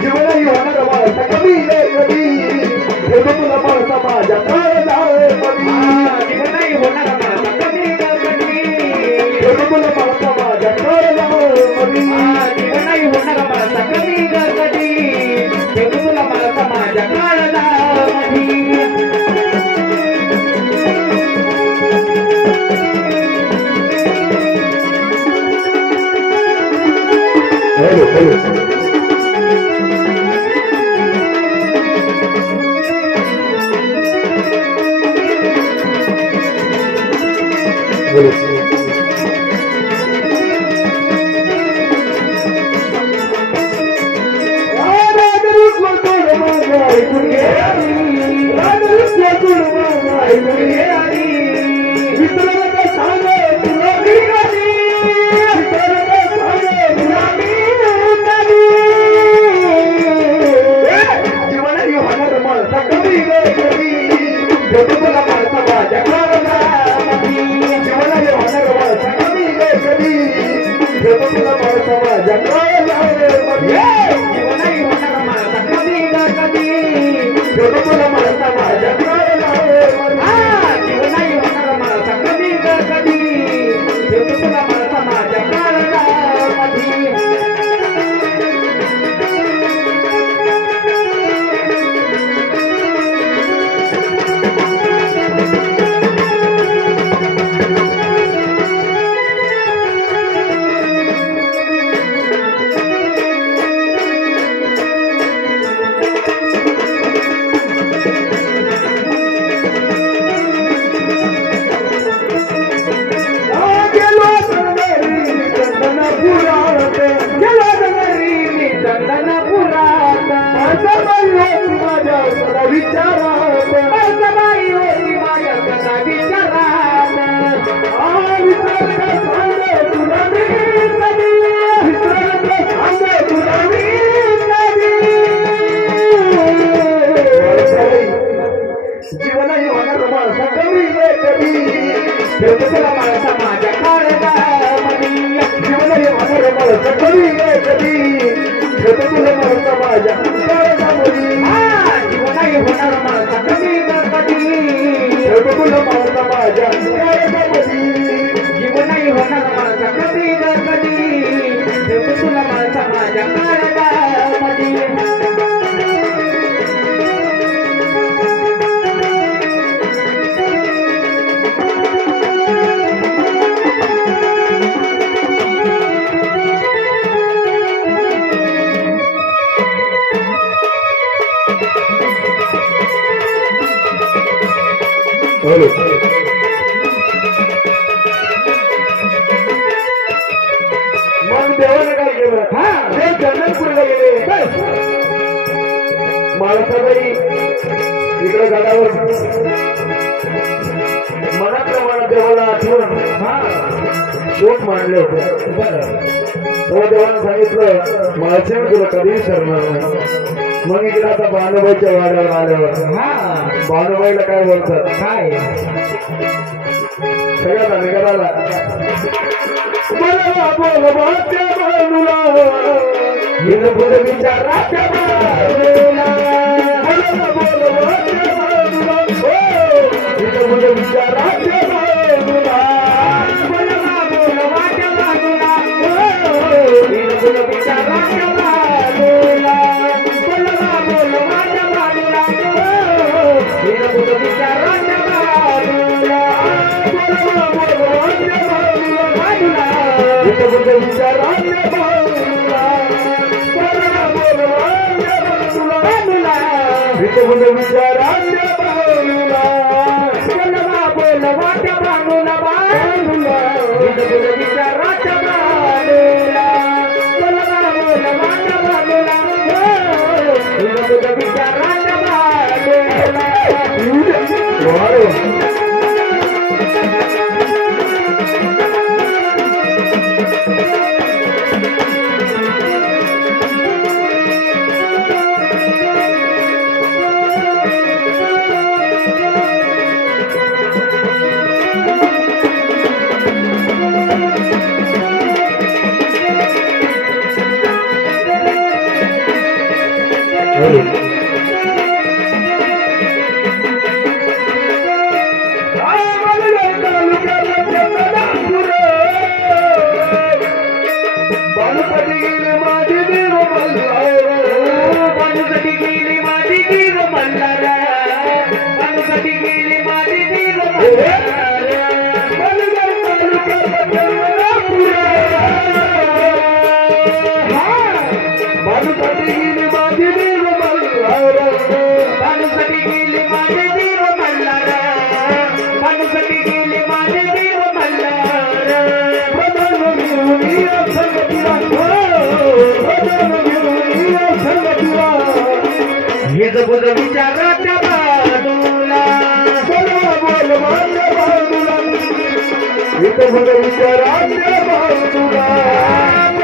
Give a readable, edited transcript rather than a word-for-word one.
जीवन ही होणार माणसा कमी रे कधी ठेवतो तुला माणसा माझ्या काळजामध्ये जीवन नाही होणार माणसा कमी कधी ठेवतो तुला माणसा माझ्या काळजामध्ये जीवन नाही होणार माणसा कमी कधी ठेवतो तुला माणसा माझ्या काळजामध्ये हेलो हेलो मग देवाने काय केलं ते जन्नतपूरला गेले माणसाबाई इकडे गडावर मनाप्रमाणे देवाला आठवून शोक मांडले होते तेव्हा देवाने सांगितलं माणसाने तुला कधी विसरणार नाही मग इकडे आता बानुबाईच्या वाड्यावर आल्यावर बानुबाईला काय बोलतात काय सगळ्यात निघाला मला बोल वाच्या बाजूला हिन बोल विचाराच्या बाजूला मला बोल वाच्या बाजूला हिन बोल विचाराच्या बाजूला मला बोल वाच्या बाजूला हिन बोल विचाराच्या बाजूला मला बोल वाच्या बाजूला हिन बोल विचाराच्या बाजूला मला बोल वाच्या बाजूला विचाराच्या बाजूला मला बोल वाच्या बाजूला विचाराच्या बाजूला मला बोल वाच्या बाजूला विचाराच्या बाजूला मला बोल वाच्या बाजूला विचाराच्या बाजूला बाणूसाठी गेले माझे देव मल्हार बाणूसाठी गेली माझी देव मल्हार बाणूसाठी गेली माझी देव मल्हार बाणूसाठी गेले माझे देव मल्हार बाणूसाठी गेली माझी देव मल्हार बाणूसाठी गेली माझी देव मल्हार हे जबुज विचाराच्या बाजूला विचाराच्या बाजूला